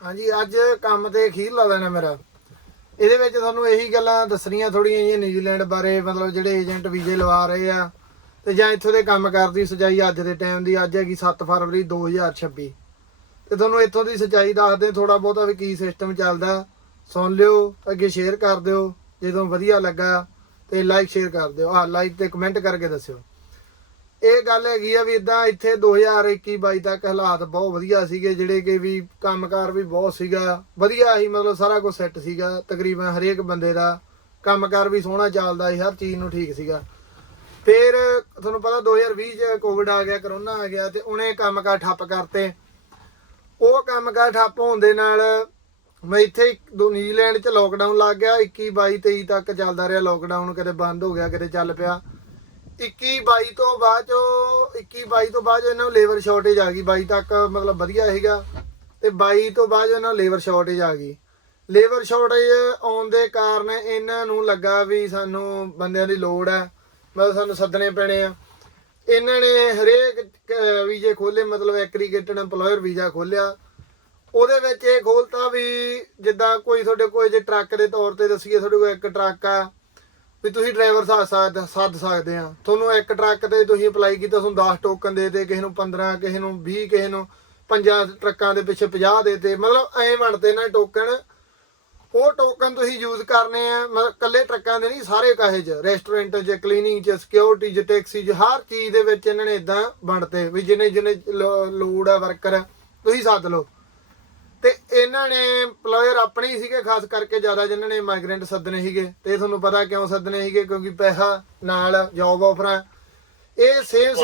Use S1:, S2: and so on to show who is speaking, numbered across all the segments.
S1: ਹਾਂਜੀ, ਅੱਜ ਕੰਮ ਤੇ ਅਖੀਰ ਲਾ ਦੇਣਾ ਮੇਰਾ। ਇਹਦੇ ਵਿੱਚ ਤੁਹਾਨੂੰ ਇਹੀ ਗੱਲਾਂ ਦੱਸਣੀਆਂ ਥੋੜੀਆਂ ਜਿਹੀਆਂ ਨਿਊਜ਼ੀਲੈਂਡ ਬਾਰੇ, ਮਤਲਬ ਜਿਹੜੇ ਏਜੰਟ ਵੀਜ਼ੇ ਲਵਾ ਰਹੇ ਆ, ਤੇ ਜਾਂ ਇੱਥੋਂ ਦੇ ਕੰਮ ਕਰਦੀ ਸਚਾਈ ਅੱਜ ਦੇ ਟਾਈਮ ਦੀ, ਅੱਜ ਹੈਗੀ 7 ਫਰਵਰੀ 2026 ਤੇ ਤੁਹਾਨੂੰ ਇੱਥੋਂ ਦੀ ਸਚਾਈ ਦੱਸਦੇ ਥੋੜਾ ਬਹੁਤਾ ਵੀ ਕੀ ਸਿਸਟਮ ਚੱਲਦਾ। ਸੁਣ ਲਿਓ, ਅੱਗੇ ਸ਼ੇਅਰ ਕਰ ਦਿਓ ਜੇ ਤੁਹਾਨੂੰ ਵਧੀਆ ਲੱਗਾ, ਤੇ ਲਾਈਕ ਸ਼ੇਅਰ ਕਰ ਦਿਓ। ਆ ਲਾਈਕ ਤੇ ਕਮੈਂਟ ਕਰਕੇ ਦੱਸਿਓ। ਇਹ ਗੱਲ ਹੈਗੀ ਆ ਵੀ ਇਦਾਂ ਇੱਥੇ 2021 22 ਤੱਕ ਹਾਲਾਤ ਬਹੁਤ ਵਧੀਆ ਸੀਗੇ, ਜਿਹੜੇ ਕਿ ਵੀ ਕੰਮਕਾਰ ਵੀ ਬਹੁਤ ਸੀਗਾ। ਵਧੀਆ ਸੀ ਮਤਲਬ ਸਾਰਾ ਕੁਝ ਸੈੱਟ ਸੀਗਾ, ਤਕਰੀਬਨ ਹਰੇਕ ਬੰਦੇ ਦਾ ਕੰਮਕਾਰ ਵੀ ਸੋਹਣਾ ਚੱਲਦਾ ਸੀ, ਹਰ ਚੀਜ਼ ਨੂੰ ਠੀਕ ਸੀਗਾ। ਫਿਰ ਤੁਹਾਨੂੰ ਪਤਾ 2020 ਚ ਕੋਵਿਡ ਆ ਗਿਆ, ਕਰੋਨਾ ਆ ਗਿਆ ਤੇ ਉਹਨੇ ਕੰਮਕਾਰ ਠੱਪ ਕਰਤੇ। ਉਹ ਕੰਮਕਾਰ ਠੱਪ ਹੋਣ ਦੇ ਨਾਲ ਮੈਂ ਇੱਥੇ ਇੱਕ- ਨਿਊਜ਼ੀਲੈਂਡ ਚ ਲੋਕਡਾਊਨ ਲੱਗ ਗਿਆ 21 22 23 ਤੱਕ ਚੱਲਦਾ ਰਿਹਾ ਲੋਕਡਾਊਨ ਕਦੇ ਬੰਦ ਹੋ ਗਿਆ, ਕਦੇ ਚੱਲ ਪਿਆ। 21 22 ਤੋਂ ਬਾਅਦ ਚੋਂ 21 22 ਤੋਂ ਬਾਅਦ 'ਚੋਂ ਇਹਨਾਂ ਨੂੰ ਲੇਬਰ ਸ਼ਾਰਟੇਜ ਆ ਗਈ। 22 ਤੱਕ ਮਤਲਬ ਵਧੀਆ ਸੀਗਾ ਤੇ 22 ਤੋਂ ਬਾਅਦ 'ਚੋਂ ਇਹਨਾਂ ਨੂੰ ਲੇਬਰ ਸ਼ਾਰਟੇਜ ਆ ਗਈ। ਲੇਬਰ ਸ਼ਾਰਟੇਜ ਆਉਣ ਦੇ ਕਾਰਨ ਇਹਨਾਂ ਨੂੰ ਲੱਗਾ ਵੀ ਸਾਨੂੰ ਬੰਦਿਆਂ ਦੀ ਲੋੜ ਹੈ, ਮਤਲਬ ਸਾਨੂੰ ਸੱਦਣੇ ਪੈਣੇ ਆ। ਇਹਨਾਂ ਨੇ ਹਰੇਕ ਵੀਜ਼ੇ ਖੋਲੇ ਮਤਲਬ ਐਗਰੀਗੇਟਡ EMPLOYER ਵੀਜ਼ਾ ਖੋਲਿਆ ਉਹਦੇ ਵਿੱਚ ਇਹ ਖੋਲਤਾ ਵੀ ਜਿੱਦਾਂ ਕੋਈ ਤੁਹਾਡੇ ਕੋਲ ਜੇ ਟਰੱਕ ਦੇ ਤੌਰ ਤੇ ਦੱਸੀਏ, ਤੁਹਾਡੇ ਕੋਲ ਇੱਕ ਟਰੱਕ ਆ ਵੀ ਤੁਸੀਂ ਡਰਾਈਵਰ ਸੱਦ ਸੱਦ ਸਕਦੇ ਆ। ਤੁਹਾਨੂੰ ਇੱਕ ਟਰੱਕ ਤੇ ਤੁਸੀਂ ਅਪਲਾਈ ਕੀਤਾ, ਤੁਹਾਨੂੰ 10 ਟੋਕਨ ਦੇ ਦੇ ਕਿਸੇ ਨੂੰ 15 ਕਿਸੇ ਨੂੰ 20 ਕਿਸੇ ਨੂੰ ਪੰਜਾਂ ਟਰੱਕਾਂ ਦੇ ਪਿੱਛੇ 50 ਦੇ ਤੇ। ਮਤਲਬ ਐਂ ਬਣਦੇ ਨਾ ਟੋਕਨ ਉਹ ਟੋਕਨ ਤੁਸੀਂ ਯੂਜ਼ ਕਰਨੇ ਆ, ਮਤਲਬ ਕੱਲੇ ਟਰੱਕਾਂ ਦੇ ਨਹੀਂ, ਸਾਰੇ ਕਾਹੇ 'ਚ? ਰੈਸਟੋਰੈਂਟ 'ਚ ਕਲੀਨਿੰਗ 'ਚ ਸਿਕਿਉਰਿਟੀ 'ਚ ਟੈਕਸੀ 'ਚ, ਹਰ ਚੀਜ਼ ਦੇ ਵਿੱਚ ਇਹਨਾਂ ਨੇ ਇਦਾਂ ਵੰਡਤੇ ਵੀ ਜਿਨੇ ਜਿਨੇ ਲੋੜ ਆ ਵਰਕਰ ਤੁਸੀਂ ਸੱਦ ਲਓ। ਤੇ ਇਹਨਾਂ ਨੇ ਪਲਾਇਰ ਆਪਣੇ ਹੀ ਸੀਗੇ ਖਾਸ ਕਰਕੇ ਜ਼ਿਆਦਾ ਜਿਨ੍ਹਾਂ ਨੇ ਮਾਈਗ੍ਰੈਂਟ ਸੱਦਣੇ ਸੀਗੇ। ਤੇ ਤੁਹਾਨੂੰ ਪਤਾ ਕਿਉਂ ਸੱਦਣੇ ਸੀਗੇ? ਕਿਉਂਕਿ ਪੈਸਾ ਨਾਲ ਜੌਬ ਆਫਰਾਂ ਇਹ ਸੇਮ?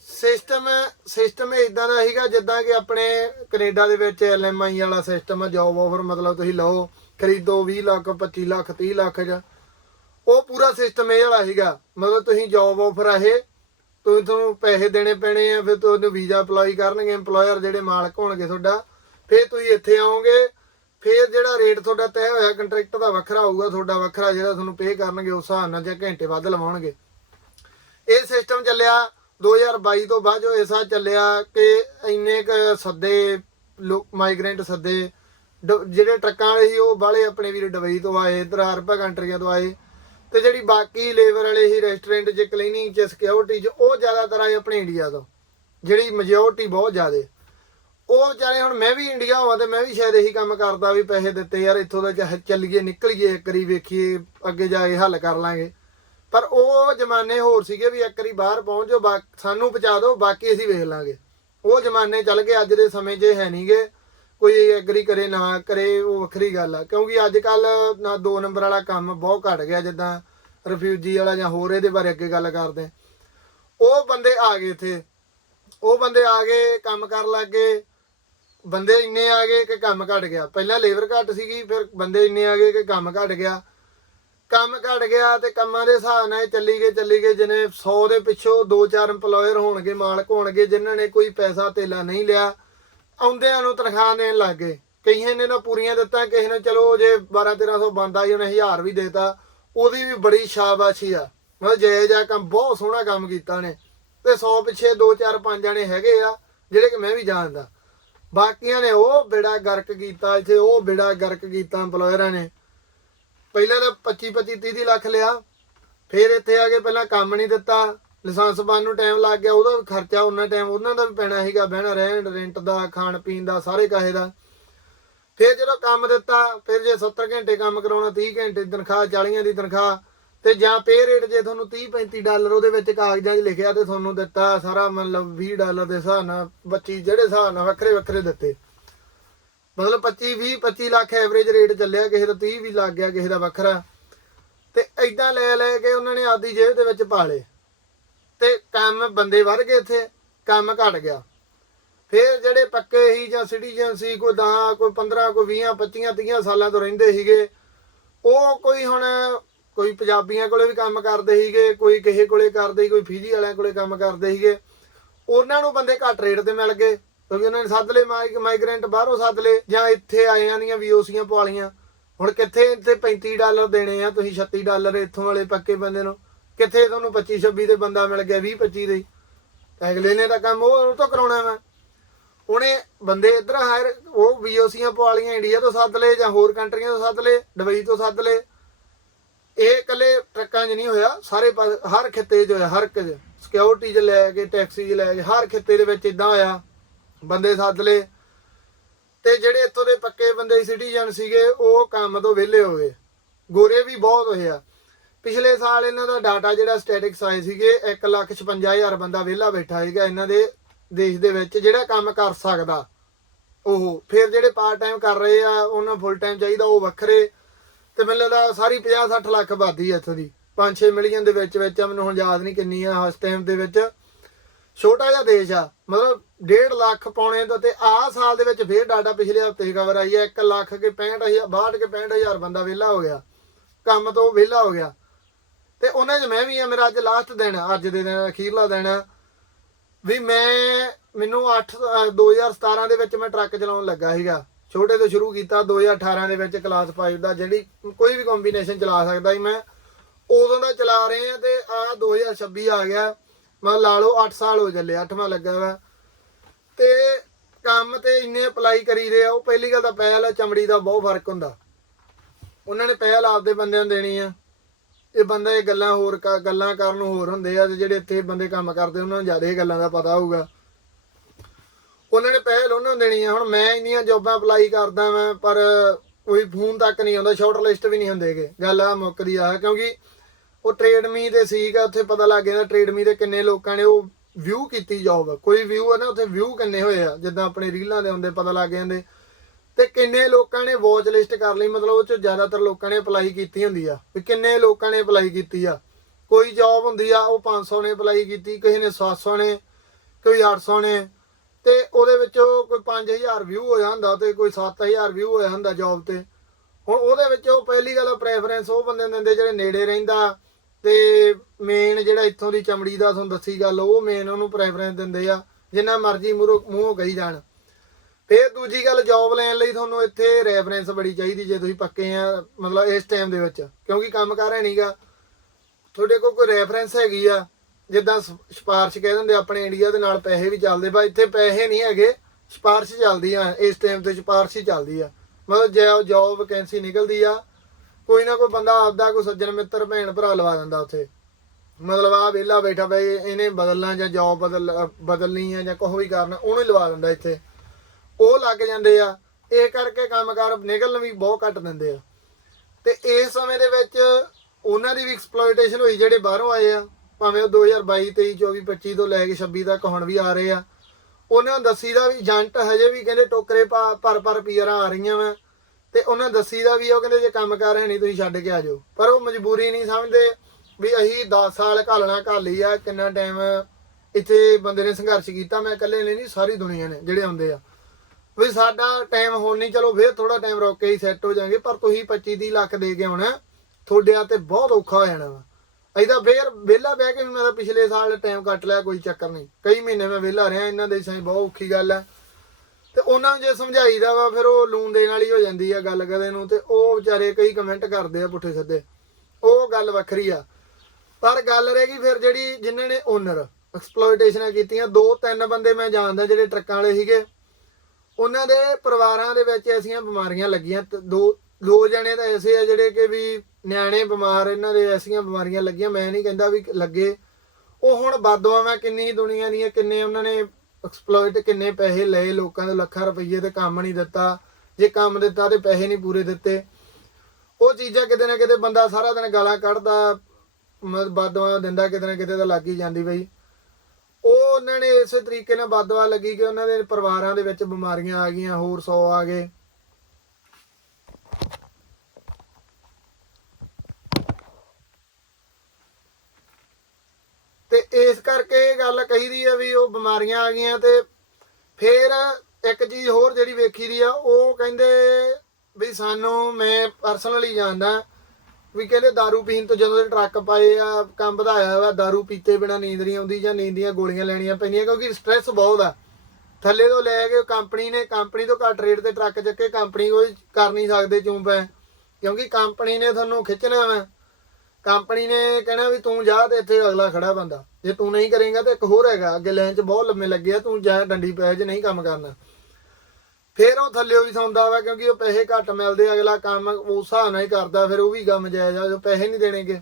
S1: ਸਿਸਟਮ ਸਿਸਟਮ ਇਦਾਂ ਦਾ ਸੀਗਾ ਜਿੱਦਾਂ ਕਿ ਆਪਣੇ ਕੈਨੇਡਾ ਦੇ ਵਿੱਚ ਐਲਐਮਆਈ ਵਾਲਾ ਸਿਸਟਮ ਆ ਜੌਬ ਆਫਰ ਮਤਲਬ ਤੁਸੀਂ ਲਓ ਖਰੀਦੋ 20 ਲੱਖ 25 ਲੱਖ 30 ਲੱਖ ਜਾਂ ਉਹ ਪੂਰਾ ਸਿਸਟਮ ਇਹ ਵਾਲਾ ਸੀਗਾ। ਮਤਲਬ ਤੁਸੀਂ ਜੌਬ ਆਫਰ ਆ ਇਹ ਤੁਸੀਂ ਤੁਹਾਨੂੰ ਪੈਸੇ ਦੇਣੇ ਪੈਣੇ ਆ, ਫਿਰ ਤੁਹਾਨੂੰ ਵੀਜ਼ਾ ਅਪਲਾਈ ਕਰਨਗੇ, EMPLOYER ਜਿਹੜੇ ਮਾਲਕ ਹੋਣਗੇ ਤੁਹਾਡਾ, ਫਿਰ ਤੁਸੀਂ ਇੱਥੇ ਆਓਗੇ, ਫਿਰ ਜਿਹੜਾ ਰੇਟ ਤੁਹਾਡਾ ਤੈਅ ਹੋਇਆ ਕੰਟਰੈਕਟ ਦਾ ਵੱਖਰਾ ਹੋਊਗਾ, ਤੁਹਾਡਾ ਵੱਖਰਾ ਜਿਹੜਾ ਤੁਹਾਨੂੰ ਪੇ ਕਰਨਗੇ, ਉਸ ਹਿਸਾਬ ਨਾਲ ਜਾਂ ਘੰਟੇ ਵੱਧ ਲਵਾਉਣਗੇ। ਇਹ ਸਿਸਟਮ ਚੱਲਿਆ 2022 ਤੋਂ ਬਾਅਦ ਜੋ ਐਸਾ ਚੱਲਿਆ ਕਿ ਇੰਨੇ ਕ ਸੱਦੇ ਮਾਈਗ੍ਰੈਂਟ ਸੱਦੇ, ਡ- ਜਿਹੜੇ ਟਰੱਕਾਂ ਵਾਲੇ ਸੀ, ਉਹ ਬਾਹਲੇ ਆਪਣੇ ਵੀਰ ਦੁਬਈ ਤੋਂ ਆਏ, ਇਧਰ ਅਰਬਾਂ ਕੰਟਰੀਆਂ ਤੋਂ ਆਏ। ਤੇ ਜਿਹੜੀ ਬਾਕੀ ਲੇਬਰ ਵਾਲੇ ਸੀ ਰੈਸਟੋਰੈਂਟ 'ਚ ਕਲੀਨਿੰਗ 'ਚ ਸਿਕਿਉਰਿਟੀ 'ਚ, ਉਹ ਜ਼ਿਆਦਾਤਰ ਆਏ ਆਪਣੇ ਇੰਡੀਆ ਤੋਂ। ਜਿਹੜੀ ਮੈਜੋਰਟੀ ਬਹੁਤ ਜ਼ਿਆਦੇ। ਉਹ ਵਿਚਾਰੇ ਹੁਣ ਮੈਂ ਵੀ ਇੰਡੀਆ ਹੋਵਾਂ ਤੇ ਮੈਂ ਵੀ ਸ਼ਾਇਦ ਇਹੀ ਕੰਮ ਕਰਦਾ ਵੀ ਪੈਸੇ ਦਿੱਤੇ ਯਾਰ, ਇੱਥੋਂ ਦਾ ਚਾਹੇ ਚੱਲੀਏ, ਨਿਕਲੀਏ, ਇੱਕ ਵਾਰੀ ਵੇਖੀਏ, ਅੱਗੇ ਜਾ ਕੇ ਹੱਲ ਕਰ ਲਾਂਗੇ। ਪਰ ਉਹ ਜ਼ਮਾਨੇ ਹੋਰ ਸੀਗੇ ਵੀ ਇੱਕ ਵਾਰੀ ਬਾਹਰ ਪਹੁੰਚ ਜਾਓ, ਬਾ- ਸਾਨੂੰ ਪਹੁੰਚਾ ਦਿਓ, ਬਾਕੀ ਅਸੀਂ ਵੇਖ ਲਾਂਗੇ। ਉਹ ਜ਼ਮਾਨੇ ਚੱਲ ਗਏ, ਅੱਜ ਦੇ ਸਮੇਂ 'ਚ ਹੈ ਨਹੀਂਗੇ ਕੋਈ ਐਗਰੀ ਕਰੇ ਨਾ ਕਰੇ, ਉਹ ਵੱਖਰੀ ਗੱਲ ਆ। ਕਿਉਂਕਿ ਅੱਜ ਕੱਲ ਨਾ ਦੋ ਨੰਬਰ ਵਾਲਾ ਕੰਮ ਬਹੁਤ ਘਟ ਗਿਆ, ਜਿੱਦਾਂ ਰਿਫਿਊਜੀ ਵਾਲਾ ਜਾਂ ਹੋਰ ਇਹਦੇ ਬਾਰੇ ਅੱਗੇ ਗੱਲ ਕਰਦੇ। ਉਹ ਬੰਦੇ ਆ ਗਏ ਇੱਥੇ। ਉਹ ਬੰਦੇ ਆ ਗਏ, ਕੰਮ ਕਰਨ ਲੱਗ ਗਏ। ਬੰਦੇ ਇੰਨੇ ਆ ਗਏ ਕਿ ਕੰਮ ਘਟ ਗਿਆ। ਪਹਿਲਾਂ ਲੇਬਰ ਘੱਟ ਸੀਗੀ, ਫਿਰ ਬੰਦੇ ਇੰਨੇ ਆ ਗਏ ਕਿ ਕੰਮ ਘਟ ਗਿਆ। ਕੰਮ ਘਟ ਗਿਆ ਤੇ ਕੰਮਾਂ ਦੇ ਹਿਸਾਬ ਨਾਲ ਚੱਲੀ ਗਏ ਚੱਲੀ ਗਏ। ਜਿਹਨੇ 100 ਦੇ ਪਿੱਛੋਂ 2-4 EMPLOYER ਹੋਣਗੇ, ਮਾਲਕ ਹੋਣਗੇ, ਜਿਨ੍ਹਾਂ ਨੇ ਕੋਈ ਪੈਸਾ ਤੇਲਾ ਨਹੀਂ ਲਿਆ। ਆਉਂਦਿਆਂ ਨੂੰ ਤਨਖਾਹ ਦੇਣ ਲੱਗ ਗਏ। ਕਈਆਂ ਨੇ ਨਾ ਪੂਰੀਆਂ ਦਿੱਤਾ, ਕਿਸੇ ਨੇ ਚਲੋ ਜੇ 12-1300 ਬੰਦਾ ਹੀ ਉਹਨੇ 1000 ਵੀ ਦੇਤਾ। ਉਹਦੀ ਵੀ ਬੜੀ ਸ਼ਾਬਾਸ਼ੀ ਆ। ਮਤਲਬ ਜਾਇਜ਼ ਆ ਕੰਮ, ਬਹੁਤ ਸੋਹਣਾ ਕੰਮ ਕੀਤਾ ਨੇ ਤੇ 100 ਪਿੱਛੇ 2-4 5 ਜਣੇ ਹੈਗੇ ਆ, ਜਿਹੜੇ ਕਿ ਮੈਂ ਵੀ ਜਾਣਦਾ। ਬਾਕੀਆਂ ਨੇ ਉਹ ਬੇੜਾ ਗਰਕ ਕੀਤਾ, ਇੱਥੇ ਉਹ ਬੇੜਾ ਗਰਕ ਕੀਤਾ EMPLOYERਾਂ ਨੇ। ਪਹਿਲਾਂ ਤਾਂ 25 25 30 30 ਲੱਖ ਲਿਆ। ਫਿਰ ਇੱਥੇ ਆ ਕੇ ਪਹਿਲਾਂ ਕੰਮ ਨਹੀਂ ਦਿੱਤਾ। ਲਾਇਸੈਂਸ ਬਣ ਨੂੰ ਟਾਈਮ ਲੱਗ ਗਿਆ, ਉਹਦਾ ਵੀ ਖਰਚਾ ਉਹਨਾਂ ਟਾਈਮ, ਉਹਨਾਂ ਦਾ ਵੀ ਪੈਣਾ ਸੀਗਾ, ਬਹਿਣਾ, ਰਹਿਣ ਰੈਂਟ ਦਾ, ਖਾਣ, ਪੀਣ ਦਾ, ਸਾਰੇ ਕਾਹੇ ਦਾ। ਫਿਰ ਜਦੋਂ ਕੰਮ ਦਿੱਤਾ, ਫਿਰ ਜੇ 70 ਘੰਟੇ ਕੰਮ ਕਰਾਉਣਾ 30 ਘੰਟੇ ਦੀ ਤਨਖਾਹ 40 ਦੀ ਤਨਖਾਹ, ਤੇ ਜਾਂ ਪੇ ਰੇਟ ਜੇ ਤੁਹਾਨੂੰ 30 35 ਡਾਲਰ ਉਹਦੇ ਵਿੱਚ ਕਾਗਜ਼ਾਂ 'ਚ ਲਿਖਿਆ ਤੇ ਤੁਹਾਨੂੰ ਦਿੱਤਾ ਸਾਰਾ ਮਤਲਬ 20 ਡਾਲਰ ਦੇ ਹਿਸਾਬ ਨਾਲ 25 ਜਿਹੜੇ ਹਿਸਾਬ ਨਾਲ ਵੱਖਰੇ ਵੱਖਰੇ ਦਿੱਤੇ। ਮਤਲਬ 25 20 25 ਲੱਖ ਐਵਰੇਜ ਰੇਟ ਚੱਲਿਆ, ਕਿਸੇ ਦਾ 30 ਵੀ ਲੱਗ ਗਿਆ, ਕਿਸੇ ਦਾ ਵੱਖਰਾ। ਤੇ ਐਦਾਂ ਲੈ ਲੈ ਕੇ ਉਹਨਾਂ ਨੇ ਆਦੀ ਜੇਬ ਦੇ ਵਿੱਚ ਪਾ ਲਏ। ਤੇ ਕੰਮ ਬੰਦੇ ਵੱਧ ਗਏ ਇੱਥੇ, ਕੰਮ ਘਟ ਗਿਆ। ਫਿਰ ਜਿਹੜੇ ਪੱਕੇ ਹੀ ਜਾਂ ਸਿਟੀਜ਼ਨ ਸੀ, ਕੋਈ 10 ਕੋਈ 15 ਕੋਈ 20 25 30 ਸਾਲਾਂ ਤੋਂ ਰਹਿੰਦੇ ਸੀਗੇ, ਉਹ ਕੋਈ ਹੁਣ ਕੋਈ ਪੰਜਾਬੀਆਂ ਕੋਲੇ ਵੀ ਕੰਮ ਕਰਦੇ ਸੀਗੇ, ਕੋਈ ਕਿਸੇ ਕੋਲੇ ਕਰਦੇ, ਕੋਈ ਫੀਜੀ ਵਾਲਿਆਂ ਕੋਲੇ ਕੰਮ ਕਰਦੇ ਸੀਗੇ, ਉਹਨਾਂ ਨੂੰ ਬੰਦੇ ਘੱਟ ਰੇਟ ਤੇ ਮਿਲ ਗਏ, ਕਿਉਂਕਿ ਉਹਨਾਂ ਨੇ ਸੱਦ ਲਏ ਮਾਈਗ ਮਾਈਗ੍ਰੈਂਟ ਬਾਹਰੋਂ ਸੱਦ ਲਏ, ਜਾਂ ਇੱਥੇ ਆਇਆਂ ਦੀਆਂ ਵੀਓਸੀਆਂ ਪਵਾਲੀਆਂ। ਹੁਣ ਕਿੱਥੇ ਇੱਥੇ 35 ਡਾਲਰ ਦੇਣੇ ਆ, ਤੁਸੀਂ 36 ਡਾਲਰ ਇੱਥੋਂ ਵਾਲੇ ਪੱਕੇ ਬੰਦੇ ਨੂੰ। ਕਿੱਥੇ ਤੁਹਾਨੂੰ 25 26 ਦੇ ਬੰਦਾ ਮਿਲ ਗਿਆ 20 25 ਦੇ। ਅਗਲੇ ਨੇ ਤਾਂ ਕੰਮ ਉਹ ਤੋਂ ਕਰਾਉਣਾ ਵਾ। ਉਹਨੇ ਬੰਦੇ ਇੱਧਰ ਹਾਇਰ ਉਹ ਵੀਓਸੀਆਂ ਪਵਾਲੀਆਂ ਇੰਡੀਆ ਤੋਂ ਸੱਦ ਲਏ ਜਾਂ ਹੋਰ ਕੰਟਰੀਆਂ ਤੋਂ ਸੱਦ ਲਏ ਦੁਬਈ ਤੋਂ ਸੱਦ ਲਏ। ਇਹ ਇਕੱਲੇ ਟਰੱਕਾਂ 'ਚ ਨਹੀਂ ਹੋਇਆ, ਸਾਰੇ ਪਾਸੇ ਹਰ ਖਿੱਤੇ 'ਚ ਹੋਇਆ, ਹਰ ਇੱਕ 'ਚ। ਸਿਕਿਉਰਿਟੀ 'ਚ ਲੈ ਕੇ ਟੈਕਸੀ 'ਚ ਲੈ ਕੇ, ਹਰ ਖਿੱਤੇ ਦੇ ਵਿੱਚ ਇਦਾਂ ਹੋਇਆ, ਬੰਦੇ ਸੱਦ ਲਏ। ਤੇ ਜਿਹੜੇ ਇੱਥੋਂ ਦੇ ਪੱਕੇ ਬੰਦੇ ਸਿਟੀਜ਼ਨ ਸੀਗੇ, ਉਹ ਕੰਮ ਤੋਂ ਵਿਹਲੇ ਹੋ ਗਏ। ਗੋਰੇ ਵੀ ਬਹੁਤ ਹੋਏ ਆ। ਪਿਛਲੇ ਸਾਲ ਇਹਨਾਂ ਦਾ ਡਾਟਾ ਜਿਹੜਾ ਸਟੈਟਿਕਸ ਆਏ ਸੀਗੇ 156000 ਬੰਦਾ ਵਿਹਲਾ ਬੈਠਾ ਹੈਗਾ ਇਹਨਾਂ ਦੇ ਦੇਸ਼ ਦੇ ਵਿੱਚ, ਜਿਹੜਾ ਕੰਮ ਕਰ ਸਕਦਾ, ਉਹ। ਫਿਰ ਜਿਹੜੇ ਪਾਰਟ ਟਾਈਮ ਕਰ ਰਹੇ ਆ, ਉਹਨਾਂ ਫੁੱਲ ਟਾਈਮ ਚਾਹੀਦਾ, ਉਹ ਵੱਖਰੇ। ਤੇ ਮੈਨੂੰ ਲੱਗਦਾ ਸਾਰੀ 50 60 ਲੱਖ ਆਬਾਦੀ ਹੈ ਇੱਥੋਂ ਦੀ। 5-6 ਮਿਲੀਅਨ ਦੇ ਵਿੱਚ ਵਿੱਚ ਮੈਨੂੰ ਹੁਣ ਯਾਦ ਨਹੀਂ ਕਿੰਨੀ ਆ, ਉਸ ਟਾਈਮ ਦੇ ਵਿੱਚ। ਛੋਟਾ ਜਿਹਾ ਦੇਸ਼ ਆ, ਮਤਲਬ 1.5 ਲੱਖ ਪਾਉਣੇ ਤੋਂ ਤੇ ਆਹ ਸਾਲ ਦੇ ਵਿੱਚ ਫੇਰ ਡਾਟਾ ਪਿਛਲੇ ਹਫ਼ਤੇ ਖਬਰ ਆਈ ਹੈ 1 ਲੱਖ ਕੇ 65000 62 ਕੇ 65000 ਬੰਦਾ ਵਿਹਲਾ ਹੋ ਗਿਆ। ਕੰਮ ਤੋਂ ਵਿਹਲਾ ਹੋ ਗਿਆ। ਤੇ ਉਹਨਾਂ 'ਚ ਮੈਂ ਵੀ ਆ ਮੇਰਾ ਅੱਜ ਲਾਸਟ ਦਿਨ ਆ, ਅੱਜ ਦੇ ਦਿਨ ਅਖੀਰਲਾ ਦਿਨ ਆ। ਵੀ ਮੈਂ ਮੈਨੂੰ 8 2017 ਦੇ ਵਿੱਚ ਮੈਂ ਟਰੱਕ ਚਲਾਉਣ ਲੱਗਾ ਸੀਗਾ। ਛੋਟੇ ਤੋਂ ਸ਼ੁਰੂ ਕੀਤਾ 2018 ਦੇ ਵਿੱਚ ਕਲਾਸ 5 ਦਾ ਜਿਹੜੀ ਕੋਈ ਵੀ ਕੰਬੀਨੇਸ਼ਨ ਚਲਾ ਸਕਦਾ ਸੀ ਮੈਂ। ਉਦੋਂ ਦਾ ਚਲਾ ਰਹੇ ਆ ਤੇ ਆ 2026 ਆ ਗਿਆ। ਮੈਂ ਲਾ ਲਓ 8 ਸਾਲ ਹੋ ਚੱਲੇ 8ਵਾਂ ਲੱਗਾ ਵਾ। ਤੇ ਕੰਮ ਤੇ ਇੰਨੇ ਅਪਲਾਈ ਕਰੀਦੇ ਆ ਉਹ ਪਹਿਲੀ ਗੱਲ ਤਾਂ ਪਹਿਲ ਆ ਚਮੜੀ ਦਾ ਬਹੁਤ ਫ਼ਰਕ ਹੁੰਦਾ। ਉਹਨਾਂ ਨੇ ਪਹਿਲ ਆਪਦੇ ਬੰਦਿਆਂ ਨੂੰ ਦੇਣੀ ਆ। ਇਹ ਬੰਦਾ ਇਹ ਗੱਲਾਂ ਹੋਰ ਗੱਲਾਂ ਕਰਨ ਹੋਰ ਹੁੰਦੇ ਆ ਤੇ ਜਿਹੜੇ ਇੱਥੇ ਬੰਦੇ ਕੰਮ ਕਰਦੇ, ਉਹਨਾਂ ਨੂੰ ਜ਼ਿਆਦਾ ਇਹ ਗੱਲਾਂ ਦਾ ਪਤਾ ਹੋਊਗਾ। ਉਹਨਾਂ ਨੇ ਪਹਿਲ ਉਹਨਾਂ ਨੂੰ ਦੇਣੀ ਆ। ਹੁਣ ਮੈਂ ਇੰਨੀਆਂ ਜੌਬਾਂ ਅਪਲਾਈ ਕਰਦਾ ਮੈਂ ਪਰ ਕੋਈ ਫੋਨ ਤੱਕ ਨਹੀਂ ਆਉਂਦਾ ਸ਼ਾਰਟ ਲਿਸਟ ਵੀ ਨਹੀਂ ਹੁੰਦੇਗੇ ਗੱਲ ਆ ਮੁੱਕਦੀ ਆ, ਕਿਉਂਕਿ ਉਹ ਟ੍ਰੇਡ ਮੀ ਤੇ ਸੀਗਾ, ਉੱਥੇ ਪਤਾ ਲੱਗ ਜਾਂਦਾ ਟ੍ਰੇਡ ਮੀ ਤੇ ਕਿੰਨੇ ਲੋਕਾਂ ਨੇ ਉਹ ਵਿਊ ਕੀਤੀ ਜੌਬ ਕੋਈ ਵਿਊ ਹੈ ਨਾ, ਉੱਥੇ ਵਿਊ ਕਿੰਨੇ ਹੋਏ ਆ, ਜਿੱਦਾਂ ਆਪਣੇ ਰੀਲਾਂ ਦੇ ਹੁੰਦੇ, ਪਤਾ ਲੱਗ ਜਾਂਦੇ। ਤੇ ਕਿੰਨੇ ਲੋਕਾਂ ਨੇ ਵਾਚ ਲਿਸਟ ਕਰ ਲਈ? ਮਤਲਬ ਉਹ ਚ ਜ਼ਿਆਦਾਤਰ ਲੋਕਾਂ ਨੇ ਅਪਲਾਈ ਕੀਤੀ ਹੁੰਦੀ ਆ। ਵੀ ਕਿੰਨੇ ਲੋਕਾਂ ਨੇ ਅਪਲਾਈ ਕੀਤੀ ਆ? ਕੋਈ ਜੌਬ ਹੁੰਦੀ ਆ, ਉਹ 500 ਨੇ ਅਪਲਾਈ ਕੀਤੀ, ਕਿਸੇ ਨੇ 700 ਨੇ, ਕੋਈ 800 ਨੇ। ਤੇ ਉਹਦੇ ਵਿੱਚੋਂ ਕੋਈ 5000 ਵਿਊ ਹੋਇਆ ਹੁੰਦਾ ਤੇ ਕੋਈ 7000 ਵਿਊ ਹੋਇਆ ਹੁੰਦਾ ਜੌਬ ਤੇ। ਹੁਣ ਉਹਦੇ ਵਿੱਚ ਉਹ ਪਹਿਲੀ ਗੱਲ ਪ੍ਰੈਫਰੈਂਸ ਉਹ ਬੰਦੇ ਨੂੰ ਦਿੰਦੇ ਜਿਹੜੇ ਨੇੜੇ ਰਹਿੰਦਾ। ਤੇ ਮੇਨ ਜਿਹੜਾ ਇੱਥੋਂ ਦੀ ਚਮੜੀ ਦਾ ਤੁਹਾਨੂੰ ਦੱਸੀ ਗੱਲ, ਉਹ ਮੇਨ ਉਹਨੂੰ ਪ੍ਰੈਫਰੈਂਸ ਦਿੰਦੇ ਆ। ਜਿੰਨਾ ਮਰਜ਼ੀ ਮੂੰਹੋਂ ਮੂੰਹੋਂ ਕਹੀ ਜਾਣ। ਫਿਰ ਦੂਜੀ ਗੱਲ ਜੌਬ ਲੈਣ ਲਈ ਤੁਹਾਨੂੰ ਇੱਥੇ ਰੈਫਰੈਂਸ ਬੜੀ ਚਾਹੀਦੀ ਜੇ ਤੁਸੀਂ ਪੱਕੇ ਆ, ਮਤਲਬ ਇਸ ਟਾਈਮ ਦੇ ਵਿੱਚ, ਕਿਉਂਕਿ ਕੰਮ ਕਰ ਹੈ ਨਹੀਂਗਾ ਤੁਹਾਡੇ ਕੋਲ ਕੋਈ ਰੈਫਰੈਂਸ ਹੈਗੀ ਆ, ਜਿੱਦਾਂ ਸ- ਸਿਫਾਰਿਸ਼ ਕਹਿ ਦਿੰਦੇ ਆਪਣੇ ਇੰਡੀਆ ਦੇ ਨਾਲ ਪੈਸੇ ਵੀ ਚੱਲਦੇ ਬਾ ਇੱਥੇ ਪੈਸੇ ਨਹੀਂ ਹੈਗੇ, ਸਿਫਾਰਿਸ਼ ਚੱਲਦੀ ਆ, ਇਸ ਟਾਈਮ ਤੇ ਸਿਫਾਰਿਸ਼ ਹੀ ਚੱਲਦੀ ਆ। ਮਤਲਬ ਜੇ ਜੌਬ ਵੈਕੈਂਸੀ ਨਿਕਲਦੀ ਆ, ਕੋਈ ਨਾ ਕੋਈ ਬੰਦਾ ਆਪਦਾ ਕੋਈ ਸੱਜਣ ਮਿੱਤਰ, ਭੈਣ ਭਰਾ ਲਵਾ ਦਿੰਦਾ ਉੱਥੇ। ਮਤਲਬ ਆ ਵਿਹਲਾ ਬੈਠਾ ਬਈ ਇਹਨੇ ਬਦਲਣਾ ਜਾਂ ਜੌਬ ਬਦਲ, ਬਦਲਣੀ ਆ ਜਾਂ ਕੁਛ ਵੀ ਕਰਨਾ, ਉਹਨੂੰ ਹੀ ਲਵਾ ਦਿੰਦਾ ਇੱਥੇ। ਉਹ ਲੱਗ ਜਾਂਦੇ ਆ। ਇਹ ਕਰਕੇ ਕੰਮਕਾਰ ਨਿਕਲਣ ਵੀ ਬਹੁਤ ਘੱਟ ਦਿੰਦੇ ਆ। ਤੇ ਇਸ ਸਮੇਂ ਦੇ ਵਿੱਚ ਉਹਨਾਂ ਦੀ ਵੀ ਐਕਸਪਲੋਇਟੇਸ਼ਨ ਹੋਈ, ਜਿਹੜੇ ਬਾਹਰੋਂ ਆਏ ਆ, ਭਾਵੇਂ ਉਹ 2022 23 24 25 ਤੋਂ ਲੈ ਕੇ 26 ਤੱਕ ਹੁਣ ਵੀ ਆ ਰਹੇ ਆ। ਉਹਨਾਂ ਦੱਸੀ ਦਾ ਵੀ ਏਜੰਟ ਹਜੇ ਵੀ ਕਹਿੰਦੇ ਟੋਕਰੇ ਪਾ- ਭਰ ਭਰ ਪੀਆਰਾਂ ਆ ਰਹੀਆਂ ਵਾ। ਤੇ ਉਹਨਾਂ ਦੱਸੀ ਦਾ ਵੀ ਉਹ ਕਹਿੰਦੇ ਜੇ ਕੰਮ ਕਰ ਰਹੇ ਨਹੀਂ, ਤੁਸੀਂ ਛੱਡ ਕੇ ਆ ਜਾਓ। ਪਰ ਉਹ ਮਜਬੂਰੀ ਨਹੀਂ ਸਮਝਦੇ ਵੀ ਅਸੀਂ 10 ਸਾਲ ਘਾਲਣਾ ਘਾਲੀ ਆ ਕਿੰਨਾ ਟਾਈਮ ਇੱਥੇ ਬੰਦੇ ਨੇ ਸੰਘਰਸ਼ ਕੀਤਾ। ਮੈਂ ਇਕੱਲੇ ਨਹੀਂ, ਸਾਰੀ ਦੁਨੀਆ ਨੇ ਜਿਹੜੇ ਆਉਂਦੇ ਆ। ਵੀ ਸਾਡਾ ਟਾਈਮ ਹੁਣ ਨਹੀਂ ਚਲੋ ਫੇਰ ਥੋੜਾ ਟਾਈਮ ਰੁਕ ਕੇ ਹੀ ਸੈੱਟ ਹੋ ਜਾਾਂਗੇ ਪਰ ਤੁਸੀਂ 25 30 ਲੱਖ ਦੇ ਕੇ ਆਉਣਾ, ਤੁਹਾਡੇ ਤੇ ਬਹੁਤ ਔਖਾ ਹੋ ਜਾਣਾ ਵਾ। ਅਜਾ ਫੇਰ ਵਿਹਲਾ ਬਹਿ ਕੇ ਵੀ ਮੈਂ ਤਾਂ ਪਿਛਲੇ ਸਾਲ ਟਾਈਮ ਕੱਟ ਲਿਆ, ਕੋਈ ਚੱਕਰ ਨਹੀਂ। ਕਈ ਮਹੀਨੇ ਮੈਂ ਵਿਹਲਾ ਰਿਹਾ, ਇਹਨਾਂ ਦੇ ਸਾਈ ਬਹੁਤ ਔਖੀ ਗੱਲ ਹੈ ਤੇ ਉਹਨਾਂ ਨੂੰ ਜੇ ਸਮਝਾਈਦਾ ਵਾ, ਫਿਰ ਉਹ ਲੂਣ ਦੇਣ ਵਾਲੀ ਹੋ ਜਾਂਦੀ ਆ ਗੱਲ ਕਦੇ ਨੂੰ, ਤੇ ਉਹ ਵਿਚਾਰੇ ਕਈ ਕਮੈਂਟ ਕਰਦੇ ਆ ਪੁੱਠੇ ਸਿੱਧੇ। ਉਹ ਗੱਲ ਵੱਖਰੀ ਆ। ਪਰ ਗੱਲ ਰਹਿ ਗਈ ਫਿਰ ਜਿਹੜੀ ਜਿਨ੍ਹਾਂ ਨੇ ਓਨਰ ਐਕਸਪਲੋਇਟੇਸ਼ਨਾਂ ਕੀਤੀਆਂ, ਦੋ ਤਿੰਨ ਬੰਦੇ ਮੈਂ ਜਾਣਦਾ ਜਿਹੜੇ ਟਰੱਕਾਂ ਵਾਲੇ ਸੀਗੇ। ਉਹਨਾਂ ਦੇ ਪਰਿਵਾਰਾਂ ਦੇ ਵਿੱਚ ਐਸੀਆਂ ਬਿਮਾਰੀਆਂ ਲੱਗੀਆਂ। ਤੇ ਦੋ ਦੋ ਜਣੇ ਤਾਂ ਐਸੇ ਆ ਜਿਹੜੇ ਕਿ ਵੀ ਨਿਆਣੇ ਬਿਮਾਰ, ਇਹਨਾਂ ਦੇ ਐਸੀਆਂ ਬਿਮਾਰੀਆਂ ਲੱਗੀਆਂ। ਮੈਂ ਨਹੀਂ ਕਹਿੰਦਾ ਵੀ ਲੱਗੇ। ਉਹ ਹੁਣ ਬਦਦੁਆਵਾਂ ਕਿੰਨੀ ਦੁਨੀਆ ਦੀਆਂ ਕਿੰਨੇ ਉਹਨਾਂ ਨੇ ਐਕਸਪਲੋਇਟ ਕਿੰਨੇ ਪੈਸੇ ਲਏ, ਲੋਕਾਂ ਦੇ ਲੱਖਾਂ ਰੁਪਏ ਤੇ ਕੰਮ ਨਹੀਂ ਦਿੱਤਾ। ਜੇ ਕੰਮ ਦਿੱਤਾ ਤੇ ਪੈਸੇ ਨਹੀਂ ਪੂਰੇ ਦਿੱਤੇ। ਉਹ ਚੀਜ਼ਾਂ ਕਿਤੇ ਨਾ ਕਿਤੇ ਬੰਦਾ ਸਾਰਾ ਦਿਨ ਗਾਲਾਂ ਕੱਢਦਾ ਬਦਦੁਆ ਦਿੰਦਾ, ਕਿਤੇ ਨਾ ਕਿਤੇ ਤਾਂ ਲੱਗ ਹੀ ਜਾਂਦੀ ਬਈ। ਉਹ ਉਹਨਾਂ ਨੇ ਇਸੇ ਤਰੀਕੇ ਨਾਲ ਬਦਦੁਆ ਲੱਗੀ ਕਿ ਉਹਨਾਂ ਦੇ ਪਰਿਵਾਰਾਂ ਦੇ ਵਿੱਚ ਬਿਮਾਰੀਆਂ ਆ ਗਈਆਂ, ਹੋਰ 100 ਆ ਗਏ। ਤੇ ਇਸ ਕਰਕੇ ਇਹ ਗੱਲ ਕਹੀਦੀ ਆ ਵੀ ਉਹ ਬਿਮਾਰੀਆਂ ਆ ਗਈਆਂ ਤੇ ਫਿਰ ਇੱਕ ਚੀਜ਼ ਹੋਰ ਜਿਹੜੀ ਵੇਖੀ ਦੀ ਆ, ਉਹ ਕਹਿੰਦੇ ਵੀ ਸਾਨੂੰ ਮੈਂ ਪਰਸਨਲੀ ਜਾਣਦਾ ਵੀ ਕਹਿੰਦੇ दारू ਪੀਣ ਤੋਂ ਜਦੋਂ ਦੇ ਟਰੱਕ ਪਾਏ ਆ ਕੰਮ ਵਧਾਇਆ ਵਾ दारू ਪੀਤੇ ਬਿਨਾ ਨੀਂਦ ਨਹੀਂ ਆਉਂਦੀ ਜਾਂ ਨੀਂਦ ਦੀਆਂ ਗੋਲੀਆਂ ਲੈਣੀਆਂ ਪੈਂਦੀਆਂ ਕਿਉਂਕਿ ਸਟ੍ਰੈਸ ਬਹੁਤ ਆ ਥੱਲੇ ਤੋਂ ਲੈ ਕੇ ਕੰਪਨੀ ਨੇ ਕੰਪਨੀ ਤੋਂ ਘੱਟ ਰੇਟ ਤੇ ਟਰੱਕ ਚੱਕੇ ਕੰਪਨੀ ਕੋਈ ਕਰ ਨਹੀਂ ਸਕਦੇ ਚੂੰਪੈ ਕਿਉਂਕਿ ਕੰਪਨੀ ਨੇ ਤੁਹਾਨੂੰ ਖਿੱਚਣਾ ਵਾ ਕੰਪਨੀ ਨੇ ਕਹਿਣਾ ਵੀ ਤੂੰ ਜਾ ਤੇ ਇੱਥੇ ਅਗਲਾ ਖੜਾ ਬੰਦਾ ਜੇ ਤੂੰ ਨਹੀਂ ਕਰੇਗਾ ਤੇ ਇੱਕ ਹੋਰ ਹੈਗਾ ਅੱਗੇ ਲਾਈਨ 'ਚ ਬਹੁਤ ਲੰਮੇ ਲੱਗੇ ਆ ਤੂੰ ਜਾ ਡੰਡੀ ਪੈ ਜੇ ਨਹੀਂ ਕੰਮ ਕਰਨਾ ਫਿਰ ਉਹ ਥੱਲਿਓ ਵੀ ਸੌਂਦਾ ਵਾ ਕਿਉਂਕਿ ਉਹ ਪੈਸੇ ਘੱਟ ਮਿਲਦੇ ਅਗਲਾ ਕੰਮ ਉਸ ਹਿਸਾਬ ਨਾਲ ਹੀ ਕਰਦਾ ਫਿਰ ਉਹ ਵੀ ਕੰਮ ਜਾਇਜ਼ ਆ ਜੋ ਪੈਸੇ ਨਹੀਂ ਦੇਣਗੇ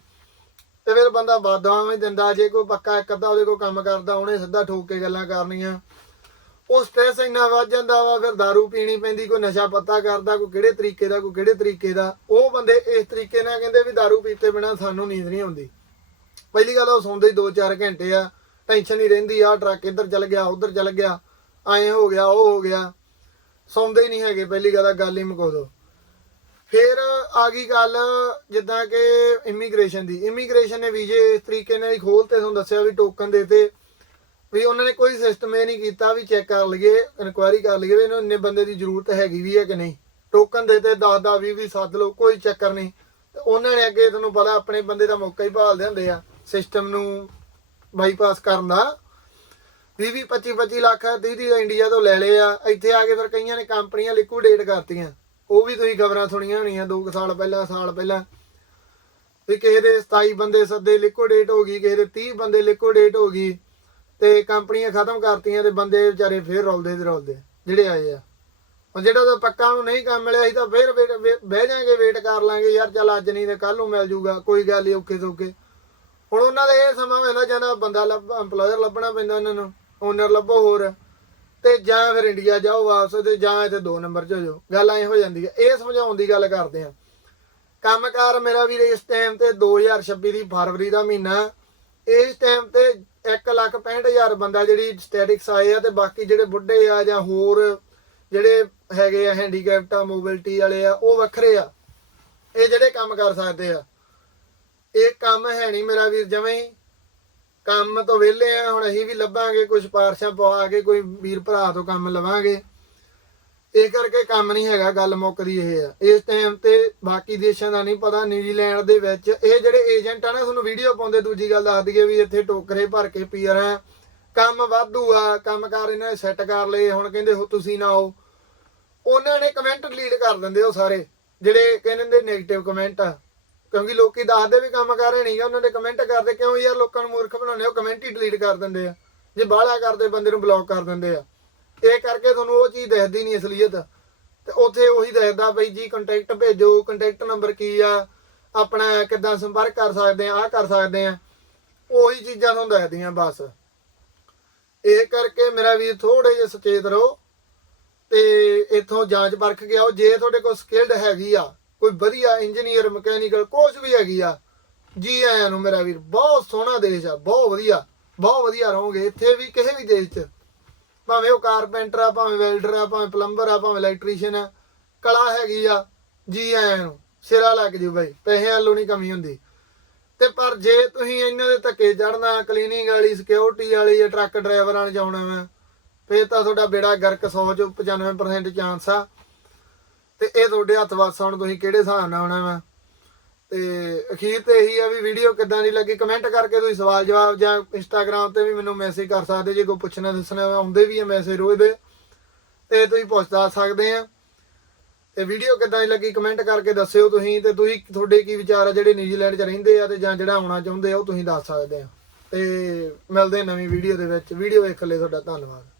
S1: ਤੇ ਫਿਰ ਬੰਦਾ ਬਾਦਾਂ ਵੀ ਦਿੰਦਾ ਜੇ ਕੋਈ ਪੱਕਾ ਇੱਕ ਅੱਧਾ ਉਹਦੇ ਕੋਲ ਕੰਮ ਕਰਦਾ ਉਹਨੇ ਸਿੱਧਾ ਠੋਕ ਕੇ ਗੱਲਾਂ ਕਰਨੀਆਂ ਉਹ ਸਟ੍ਰੈਸ ਇੰਨਾ ਵੱਧ ਜਾਂਦਾ ਵਾ ਫਿਰ दारू ਪੀਣੀ ਪੈਂਦੀ ਕੋਈ ਨਸ਼ਾ ਪੱਤਾ ਕਰਦਾ ਕੋਈ ਕਿਹੜੇ ਤਰੀਕੇ ਦਾ ਕੋਈ ਕਿਹੜੇ ਤਰੀਕੇ ਦਾ ਉਹ ਬੰਦੇ ਇਸ ਤਰੀਕੇ ਨਾਲ ਕਹਿੰਦੇ ਵੀ दारू ਪੀਤੇ ਬਿਨਾ ਸਾਨੂੰ ਨੀਂਦ ਨਹੀਂ ਆਉਂਦੀ ਪਹਿਲੀ ਗੱਲ ਉਹ ਸੌਂਦੇ ਹੀ 2-4 ਘੰਟੇ ਆ ਟੈਨਸ਼ਨ ਹੀ ਰਹਿੰਦੀ ਆ ਟਰੱਕ ਇੱਧਰ ਚੱਲ ਗਿਆ ਉੱਧਰ ਚੱਲ ਗਿਆ ਐਂ ਹੋ ਗਿਆ ਉਹ ਹੋ ਗਿਆ ਸੌਂਦੇ ਹੀ ਨਹੀਂ ਹੈਗੇ, ਪਹਿਲੀ ਗੱਲ ਗੱਲ ਹੀ ਮੁਕੋ ਦੋ ਫਿਰ ਆ ਗਈ ਗੱਲ ਜਿੱਦਾਂ ਕਿ ਇਮੀਗ੍ਰੇਸ਼ਨ ਦੀ। ਇਮੀਗ੍ਰੇਸ਼ਨ ਨੇ ਵੀਜ਼ੇ ਇਸ ਤਰੀਕੇ ਨਾਲ ਹੀ ਖੋਲਤੇ ਤੁਹਾਨੂੰ ਦੱਸਿਆ ਵੀ ਟੋਕਨ ਦੇਤੇ ਵੀ ਉਹਨਾਂ ਨੇ ਕੋਈ ਸਿਸਟਮ ਇਹ ਨਹੀਂ ਕੀਤਾ ਵੀ ਚੈੱਕ ਕਰ ਲਈਏ ਇਨਕੁਆਇਰੀ ਕਰ ਲਈਏ ਵੀ ਇਹਨੂੰ ਇੰਨੇ ਬੰਦੇ ਦੀ ਜ਼ਰੂਰਤ ਹੈਗੀ ਵੀ ਹੈ ਕਿ ਨਹੀਂ। ਟੋਕਨ ਦੇਤੇ 10 10 20 20 ਸੱਦ ਲਓ ਕੋਈ ਚੱਕਰ ਨਹੀਂ। ਉਹਨਾਂ ਨੇ ਅੱਗੇ ਤੁਹਾਨੂੰ ਪਤਾ, ਆਪਣੇ ਬੰਦੇ ਦਾ ਮੌਕਾ ਹੀ ਭਾਲਦੇ ਹੁੰਦੇ ਆ ਸਿਸਟਮ ਨੂੰ ਬਾਈਪਾਸ ਕਰਨ ਦਾ। 20 20 25 25 ਲੱਖ 30 30 ਇੰਡੀਆ ਤੋਂ ਲੈ ਲਏ ਆ। ਇੱਥੇ ਆ ਕੇ ਫਿਰ ਕਈਆਂ ਨੇ ਕੰਪਨੀਆਂ ਲਿਕੁਇਡੇਟ ਕਰਤੀਆਂ। ਉਹ ਵੀ ਤੁਸੀਂ ਖਬਰਾਂ ਸੁਣੀਆਂ ਹੋਣੀਆਂ 2 ਸਾਲ ਪਹਿਲਾਂ ਸਾਲ ਪਹਿਲਾਂ। ਵੀ ਕਿਸੇ ਦੇ 27 ਬੰਦੇ ਸੱਦੇ ਲਿਕੁਇਡੇਟ ਹੋ ਗਈ, ਕਿਸੇ ਦੇ 30 ਬੰਦੇ ਲਿਕੁਇਡੇਟ ਹੋ ਗਈ, ਤੇ ਕੰਪਨੀਆਂ ਖਤਮ ਕਰਤੀਆਂ ਤੇ ਬੰਦੇ ਵਿਚਾਰੇ ਫੇਰ ਰੌਲਦੇ ਤੇ ਰੋਲਦੇ, ਜਿਹੜੇ ਆਏ ਆ। ਹੁਣ ਜਿਹੜਾ ਤਾਂ ਪੱਕਾ ਨੂੰ ਨਹੀਂ ਕੰਮ ਮਿਲਿਆ ਸੀ ਤਾਂ ਫੇਰ ਵੇਟ- ਬਹਿ ਜਾਾਂਗੇ ਵੇਟ ਕਰ ਲਾਂਗੇ, ਯਾਰ ਚੱਲ ਅੱਜ ਨਹੀਂ ਤੇ ਕੱਲ ਨੂੰ ਮਿਲ ਜੂਗਾ, ਕੋਈ ਗੱਲ ਨਹੀਂ ਔਖੇ ਸੌਖੇ। ਹੁਣ ਉਹਨਾਂ ਦਾ ਇਹ ਸਮਾਂ ਹੋਇਆ ਜਾਂਦਾ ਬੰਦਾ ਲੱਭ, EMPLOYER ਲੱਭਣਾ ਪੈਂਦਾ ਉਹਨਾਂ ਨੂੰ। ਓਨਰ ਲੱਭੋ ਹੋਰ, ਤੇ ਜਾਂ ਫਿਰ ਇੰਡੀਆ ਜਾਓ ਵਾਪਸ ਤੇ ਜਾਂ ਇੱਥੇ ਦੋ ਨੰਬਰ 'ਚ ਹੋ ਜਾਓ। ਗੱਲ ਐ ਹੋ ਜਾਂਦੀ ਹੈ। ਇਹ ਸਮਝਾਉਣ ਦੀ ਗੱਲ ਕਰਦੇ ਆ ਕੰਮਕਾਰ ਮੇਰਾ ਵੀਰ ਇਸ ਟਾਈਮ ਤੇ 2026 ਦੀ ਫਰਵਰੀ ਦਾ ਮਹੀਨਾ। ਇਸ ਟਾਈਮ ਤੇ 165000 ਬੰਦਾ ਜਿਹੜੀ ਸਟੈਟਿਕਸ ਆਏ ਆ ਤੇ ਬਾਕੀ ਜਿਹੜੇ ਬੁੱਢੇ ਆ ਜਾਂ ਹੋਰ ਜਿਹੜੇ ਹੈਗੇ ਆ ਹੈਂਡੀਕੈਪਟ ਆ ਮੋਬਿਲਿਟੀ ਵਾਲੇ ਆ, ਉਹ ਵੱਖਰੇ ਆ। ਇਹ ਜਿਹੜੇ ਕੰਮ ਕਰ ਸਕਦੇ ਆ। ਇਹ ਕੰਮ ਹੈ ਨਹੀਂ ਮੇਰਾ ਵੀਰ ਜਵੇਂ ਹੀ। ਕੰਮ ਤੋਂ ਵਿਹਲੇ ਆ, ਹੁਣ ਅਸੀਂ ਵੀ ਲੱਭਾਂਗੇ ਕੁਝ ਪਾਰਸ਼ਾਂ ਪਵਾ ਕੇ, ਕੋਈ ਵੀਰ ਭਰਾ ਤੋਂ ਕੰਮ ਲਵਾਂਗੇ। ਇਹ ਕਰਕੇ ਕੰਮ ਨਹੀਂ ਹੈਗਾ, ਗੱਲ ਮੁੱਕਦੀ ਇਹ ਆ। ਇਸ ਟਾਈਮ ਤੇ ਬਾਕੀ ਦੇਸ਼ਾਂ ਦਾ ਨਹੀਂ ਪਤਾ, ਨਿਊਜ਼ੀਲੈਂਡ ਦੇ ਵਿੱਚ ਇਹ ਜਿਹੜੇ ਏਜੰਟ ਆ ਨਾ, ਤੁਹਾਨੂੰ ਵੀਡੀਓ ਪਾਉਂਦੇ, ਦੂਜੀ ਗੱਲ ਦੱਸ ਦਈਏ ਵੀ ਇੱਥੇ ਟੋਕਰੇ ਭਰ ਕੇ ਪੀਰ ਆ। ਕੰਮ ਵਾਧੂ ਆ ਕੰਮਕਾਰ ਇਹਨਾਂ ਨੇ ਸੈੱਟ ਕਰ ਲਏ, ਹੁਣ ਕਹਿੰਦੇ ਹੋ ਤੁਸੀਂ ਨਾ ਆਓ। ਉਹਨਾਂ ਨੇ ਕਮੈਂਟ ਡਿਲੀਟ ਕਰ ਦਿੰਦੇ ਉਹ ਸਾਰੇ, ਜਿਹੜੇ ਕਹਿੰਦੇ ਨੈਗੇਟਿਵ ਕਮੈਂਟ ਆ। ਕਿਉਂਕਿ ਲੋਕੀ ਦੱਸਦੇ ਵੀ ਕੰਮ ਕਰ ਰਹੇ ਨਹੀਂਗਾ ਉਹਨਾਂ ਦੇ ਕਮੈਂਟ ਕਰਦੇ, ਕਿਉਂ ਯਾਰ ਲੋਕਾਂ ਨੂੰ ਮੂਰਖ ਬਣਾਉਂਦੇ ਉਹ ਕਮੈਂਟ ਹੀ ਡਿਲੀਟ ਕਰ ਦਿੰਦੇ ਆ। ਜੇ ਬਾਹਲਾ ਕਰਦੇ, ਬੰਦੇ ਨੂੰ ਬਲੌਕ ਕਰ ਦਿੰਦੇ ਆ। ਇਹ ਕਰਕੇ ਤੁਹਾਨੂੰ ਉਹ ਚੀਜ਼ ਦਿਖਦੀ ਨਹੀਂ ਅਸਲੀਅਤ ਤੇ। ਉੱਥੇ ਉਹੀ ਦੱਸਦਾ ਬਈ ਜੀ ਕੰਟੈਕਟ ਭੇਜੋ ਕੰਟੈਕਟ ਨੰਬਰ ਕੀ ਆ, ਆਪਣਾ ਕਿੱਦਾਂ ਸੰਪਰਕ ਕਰ ਸਕਦੇ ਆ ਆ ਕਰ ਸਕਦੇ ਆ। ਉਹੀ ਚੀਜ਼ਾਂ ਤੁਹਾਨੂੰ ਦੱਸਦੀਆਂ ਬਸ। ਇਹ ਕਰਕੇ ਮੇਰਾ ਵੀਰ ਥੋੜੇ ਜਿਹਾ ਸੁਚੇਤ ਰਹੋ ਤੇ ਇਥੋਂ ਜਾਂਚ ਪਰਖ ਕੇ ਆਓ। ਜੇ ਤੁਹਾਡੇ ਕੋਲ ਸਕਿਲਡ ਹੈਗੀ ਆ ਕੋਈ ਵਧੀਆ ਇੰਜੀਨੀਅਰ ਮਕੈਨੀਕਲ ਕੁਝ ਵੀ ਹੈਗੀ ਆ, ਜੀ ਆਇਆਂ ਨੂੰ ਮੇਰਾ ਵੀਰ, ਬਹੁਤ ਸੋਹਣਾ ਦੇਸ਼ ਆ, ਬਹੁਤ ਵਧੀਆ ਬਹੁਤ ਵਧੀਆ ਰਹੋਗੇ ਇੱਥੇ ਵੀ ਕਿਸੇ ਵੀ ਦੇਸ਼ 'ਚ। ਭਾਵੇਂ ਉਹ ਕਾਰਪੈਂਟਰ ਆ, ਭਾਵੇਂ ਵੈਲਡਰ ਆ, ਭਾਵੇਂ ਪਲੰਬਰ ਆ, ਭਾਵੇਂ ਇਲੈਕਟ੍ਰੀਸ਼ੀਅਨ ਆ, ਕਲਾ ਹੈਗੀ ਆ, ਜੀ ਆਇਆਂ ਨੂੰ, ਸਿਰਾ ਲੱਗ ਜੂ ਬਾਈ, ਪੈਸਿਆਂ ਵੱਲੋਂ ਨਹੀਂ ਕਮੀ ਹੁੰਦੀ। ਤੇ ਪਰ ਜੇ ਤੁਸੀਂ ਇਹਨਾਂ ਦੇ ਧੱਕੇ ਚੜਨਾ ਕਲੀਨਿੰਗ ਵਾਲੀ ਸਿਕਿਉਰਿਟੀ ਵਾਲੀ, ਜਾਂ ਟਰੱਕ ਡਰਾਈਵਰ ਵਾਲੇ ਜਾਉਣਾ ਵਾ, ਫੇਰ ਤਾਂ ਤੁਹਾਡਾ ਬੇੜਾ ਗਰਕ 100 ਚੋਂ 95% ਚਾਂਸ ਆ। ਤੇ ਇਹ ਤੁਹਾਡੇ ਹੱਥ ਵਾਸ ਆਉਣ ਤੁਸੀਂ ਕਿਹੜੇ ਹਿਸਾਬ ਨਾਲ ਆਉਣਾ ਵਾ? ਤੇ ਅਖੀਰ ਤੇ ਇਹੀ ਆ ਵੀ ਵੀਡੀਓ ਕਿੱਦਾਂ ਦੀ ਲੱਗੀ? ਕਮੈਂਟ ਕਰਕੇ ਤੁਸੀਂ ਸਵਾਲ ਜਵਾਬ ਜਾਂ ਇੰਸਟਾਗ੍ਰam ਤੇ ਵੀ ਮੈਨੂੰ ਮੈਸੇਜ ਕਰ ਸਕਦੇ ਜੇ ਕੋਈ ਪੁੱਛਣਾ ਦੱਸਣਾ ਵਾ, ਆਉਂਦੇ ਵੀ ਆ ਮੈਸੇਜ ਰੋਜ਼ ਦੇ। ਤੇ ਤੁਸੀਂ ਪੁੱਛ ਸਕਦੇ ਆ। ਤੇ ਵੀਡੀਓ ਕਿੱਦਾਂ ਦੀ ਲੱਗੀ? ਕਮੈਂਟ ਕਰਕੇ ਦੱਸਿਓ ਤੁਸੀਂ ਤੇ ਤੁਸੀਂ ਤੁਹਾਡੇ ਕੀ ਵਿਚਾਰ ਆ ਜਿਹੜੇ ਨਿਊਜ਼ੀਲੈਂਡ 'ਚ ਰਹਿੰਦੇ ਆ ਤੇ ਜਾਂ ਜਿਹੜਾ ਆਉਣਾ ਚਾਹੁੰਦੇ ਆ ਉਹ ਤੁਸੀਂ ਦੱਸ ਸਕਦੇ ਆ। ਤੇ ਮਿਲਦੇ ਨਵੀਂ ਵੀਡੀਓ ਦੇ ਵਿੱਚ। ਵੀਡੀਓ ਵੇਖਣ ਲਈ ਤੁਹਾਡਾ ਧੰਨਵਾਦ।